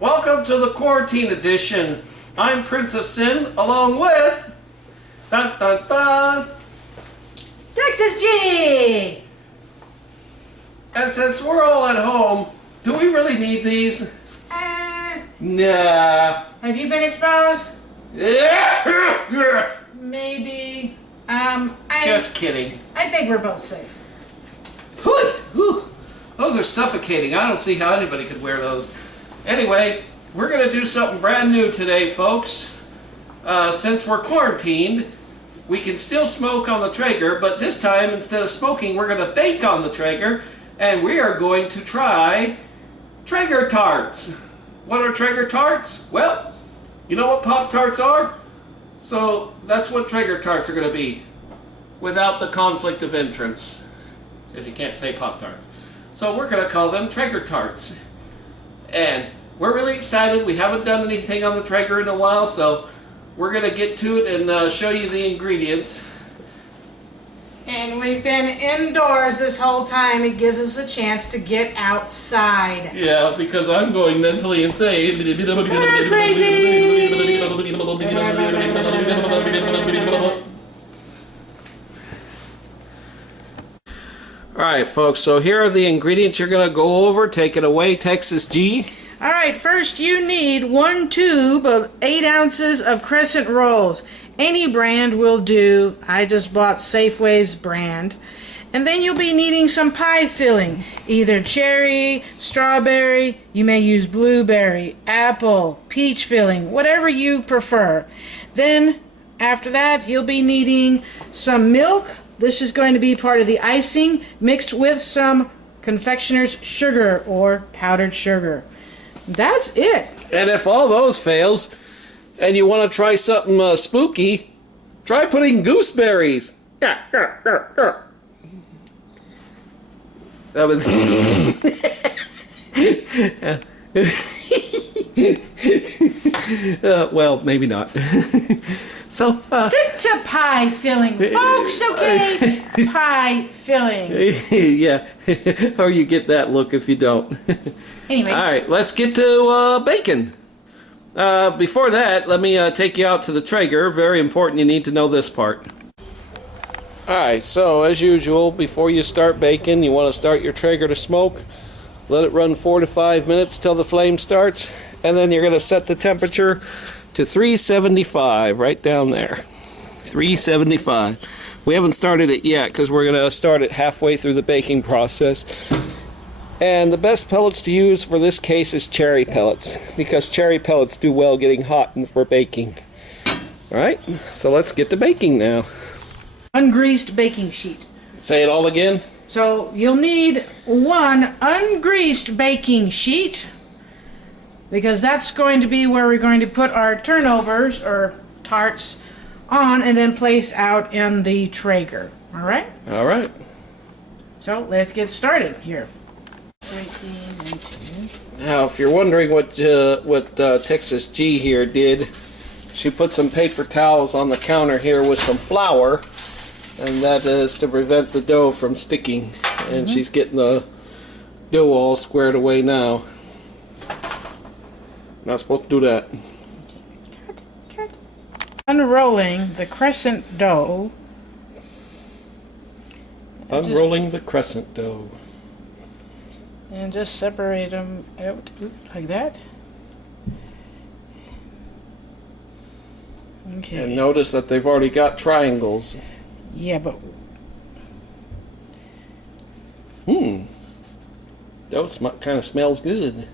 Welcome to the quarantine edition. I'm Prince of Sin, along with dun, dun, dun. Texas G! And since we're all at home, do we really need these? Nah. Have you been exposed? Maybe. Just kidding. I think we're both safe. Whew. Those are suffocating. I don't see how anybody could wear those. Anyway, we're going to do something brand new today, folks. Since we're quarantined, we can still smoke on the Traeger, but this time, instead of smoking, we're going to bake on the Traeger, and we are going to try Traeger tarts. What are Traeger tarts? Well, you know what Pop-Tarts are? So that's what Traeger tarts are going to be, without the conflict of interest, because you can't say Pop-Tarts. So we're going to call them Traeger tarts. And we're really excited. We haven't done anything on the Traeger in a while, so we're going to get to it and show you the ingredients. And we've been indoors this whole time. It gives us a chance to get outside. Yeah, because I'm going mentally insane. Crazy! Alright, folks, so here are the ingredients you're going to go over. Take it away, Texas G. Alright, first you need 1 tube of 8 ounces of crescent rolls. Any brand will do. I just bought Safeway's brand. And then you'll be needing some pie filling. Either cherry, strawberry, you may use blueberry, apple, peach filling, whatever you prefer. Then, after that, you'll be needing some milk. This is going to be part of the icing, mixed with some confectioner's sugar or powdered sugar. That's it. And if all those fails, and you want to try something spooky, try putting gooseberries. That was well, maybe not. So stick to pie filling, folks, okay? Pie filling. Yeah, or you get that look if you don't. Anyway. All right, let's get to bacon. Before that, let me take you out to the Traeger. Very important, you need to know this part. Alright, so as usual, before you start baking, you want to start your Traeger to smoke. Let it run 4 to 5 minutes till the flame starts, and then you're going to set the temperature to 375, right down there. 375. We haven't started it yet because we're going to start it halfway through the baking process. And the best pellets to use for this case is cherry pellets, because cherry pellets do well getting hot for baking. Alright, so let's get to baking now. Ungreased baking sheet. Say it all again. So you'll need 1 ungreased baking sheet, because that's going to be where we're going to put our turnovers or tarts on and then place out in the Traeger. Alright? Alright. So let's get started here. Break these into... Now, if you're wondering what Texas G here did, she put some paper towels on the counter here with some flour, and that is to prevent the dough from sticking. And she's getting the dough all squared away now. Not supposed to do that. Unrolling the crescent dough. Unrolling the crescent dough. And just separate them out like that. Okay. And notice that they've already got triangles. Yeah, but... Dough kind of smells good.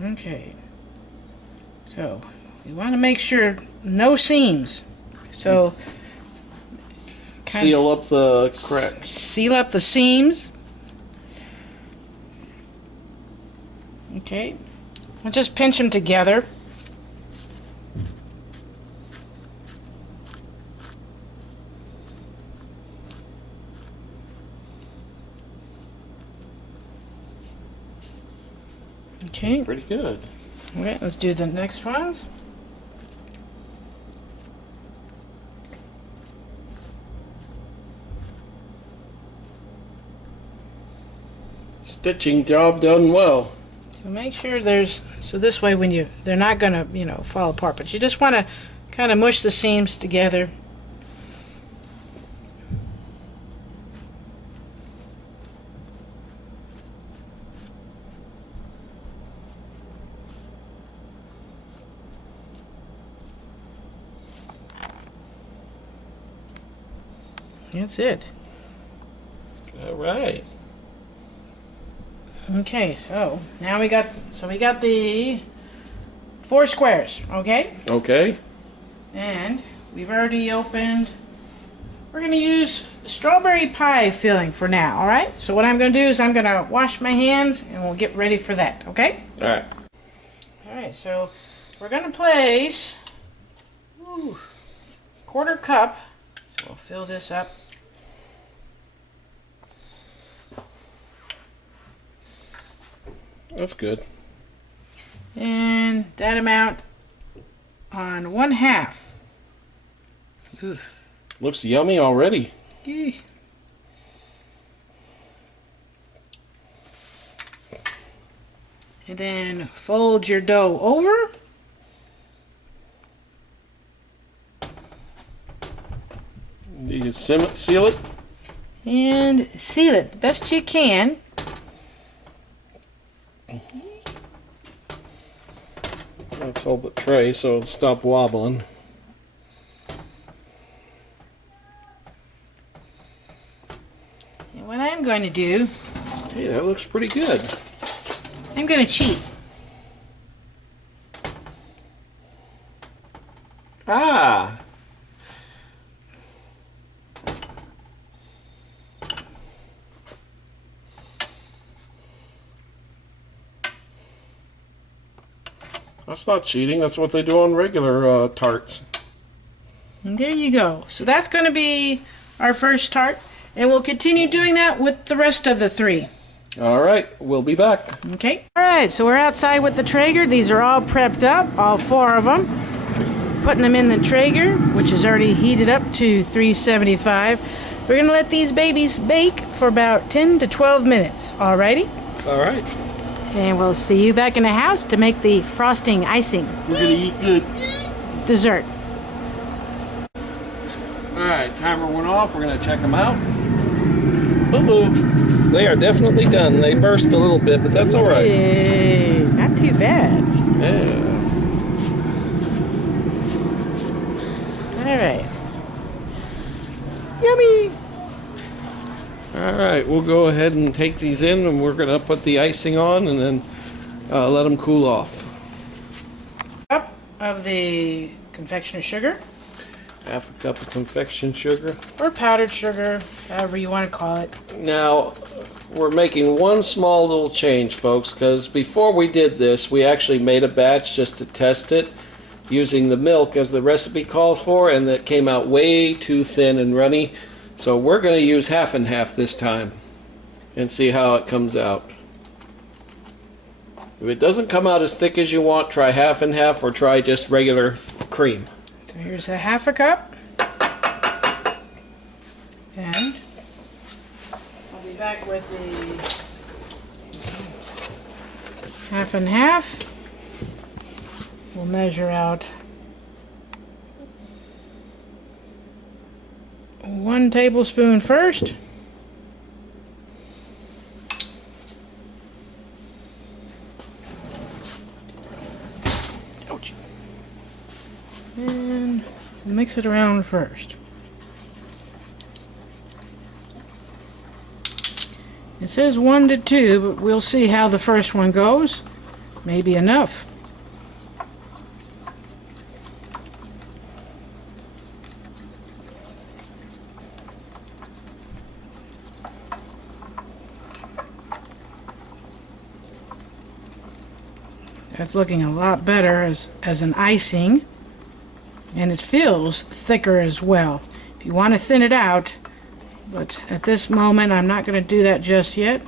Okay. So, we want to make sure no seams. So... Seal up the cracks. Seal up the seams. Okay. I'll just pinch them together. Okay. Pretty good. Okay, let's do the next ones. Stitching job done well. So So make sure so this way they're not going to, fall apart, but you just want to kind of mush the seams together. That's it. All right. Okay, so now we got the 4 squares, okay? Okay. And we've already opened. We're going to use strawberry pie filling for now, all right? So what I'm going to do is I'm going to wash my hands and we'll get ready for that, okay? All right. All right, so we're going to place 1/4 cup. So we'll fill this up. That's good. And that amount on 1/2. Looks yummy already. Eesh. And then fold your dough over. You seal it? And seal it the best you can. Let's hold the tray so it'll stop wobbling. And what I'm going to do, Hey, that looks pretty good. I'm going to cheat. Ah! That's not cheating. That's what they do on regular tarts. And there you go. So that's going to be our first tart. And we'll continue doing that with the rest of the 3. All right, we'll be back. Okay. All right, so we're outside with the Traeger. These are all prepped up, all 4 of them. Putting them in the Traeger, which is already heated up to 375. We're going to let these babies bake for about 10 to 12 minutes. Alrighty? All right. And we'll see you back in the house to make the frosting icing We're going to eat good. dessert. All right, timer went off. We're going to check them out. Boo-boo. They are definitely done. They burst a little bit, but that's all right. Yay, not too bad. Yeah. All right. Yummy. All right, we'll go ahead and take these in, and we're going to put the icing on and then let them cool off. Cup of the confectioner sugar, Half a cup of confection sugar. or powdered sugar, however you want to call it. Now, we're making one small little change, folks, because before we did this, we actually made a batch just to test it using the milk as the recipe calls for, and that came out way too thin and runny. So we're going to use half and half this time and see how it comes out. If it doesn't come out as thick as you want, try half and half or try just regular cream. So here's a 1/2 cup. And I'll be back with the 1/2 and 1/2. We'll measure out 1 tablespoon first. Ouch. And mix it around first. It says 1 to 2, but we'll see how the first one goes. Maybe enough. That's looking a lot better as an icing, and it feels thicker as well. If you want to thin it out, but at this moment I'm not going to do that just yet.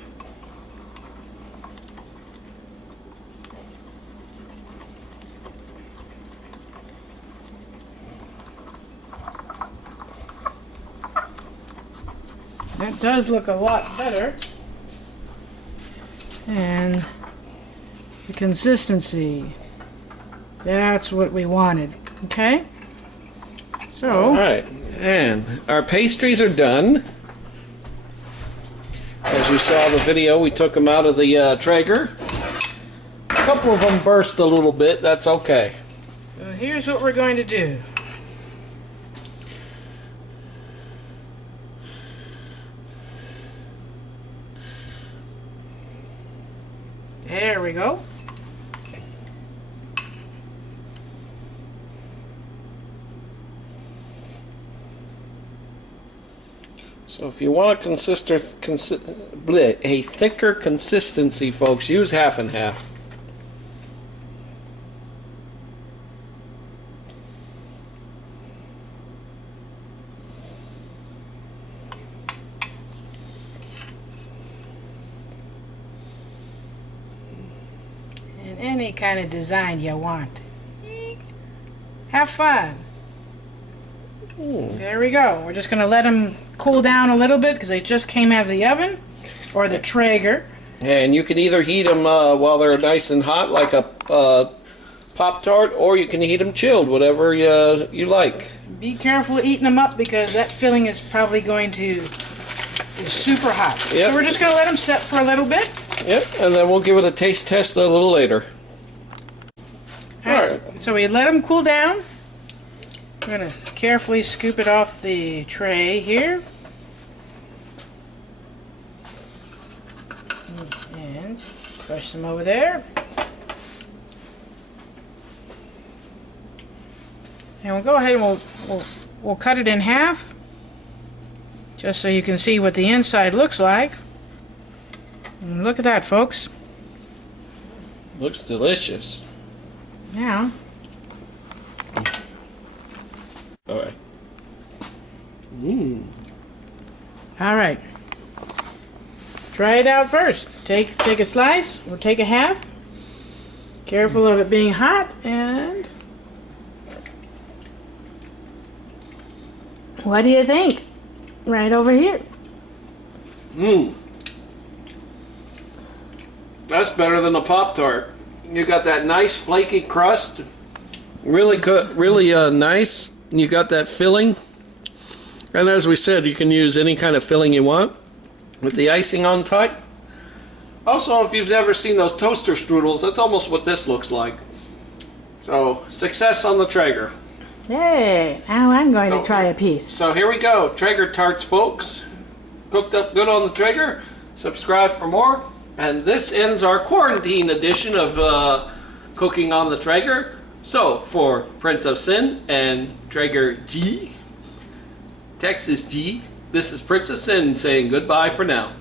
That does look a lot better. And the consistency. That's what we wanted. Okay? So, Alright, and our pastries are done. As you saw in the video, we took them out of the Traeger. A couple of them burst a little bit, that's okay. so here's what we're going to do. There we go. So if you want a thicker consistency, folks, use half and half. And any kind of design you want. Have fun. There we go. We're just going to let them cool down a little bit because they just came out of the oven or the Traeger. And you can either heat them while they're nice and hot, like a Pop-Tart, or you can heat them chilled, whatever you like. Be careful of eating them up because that filling is probably going to be super hot. Yep. So we're just going to let them set for a little bit. Yep, and then we'll give it a taste test a little later. All right. Alright. So we let them cool down. I'm going to carefully scoop it off the tray here. And push them over there. And we'll go ahead and we'll cut it in half. Just so you can see what the inside looks like. And look at that, folks. Looks delicious. Now, Alright. all right. Try it out first. Take a slice or take a half. Careful of it being hot, and what do you think? Right over here. That's better than a Pop-Tart. You got that nice flaky crust. Really good, really nice. And you got that filling. And as we said, you can use any kind of filling you want with the icing on top. Also, if you've ever seen those toaster strudels, that's almost what this looks like. So, success on the Traeger. Hey, now I'm going to try a piece. So here we go, Traeger tarts, folks. Cooked up good on the Traeger. Subscribe for more. And this ends our quarantine edition of cooking on the Traeger. So for Prince of Sin and Traeger G, Texas G, this is Prince of Sin saying goodbye for now.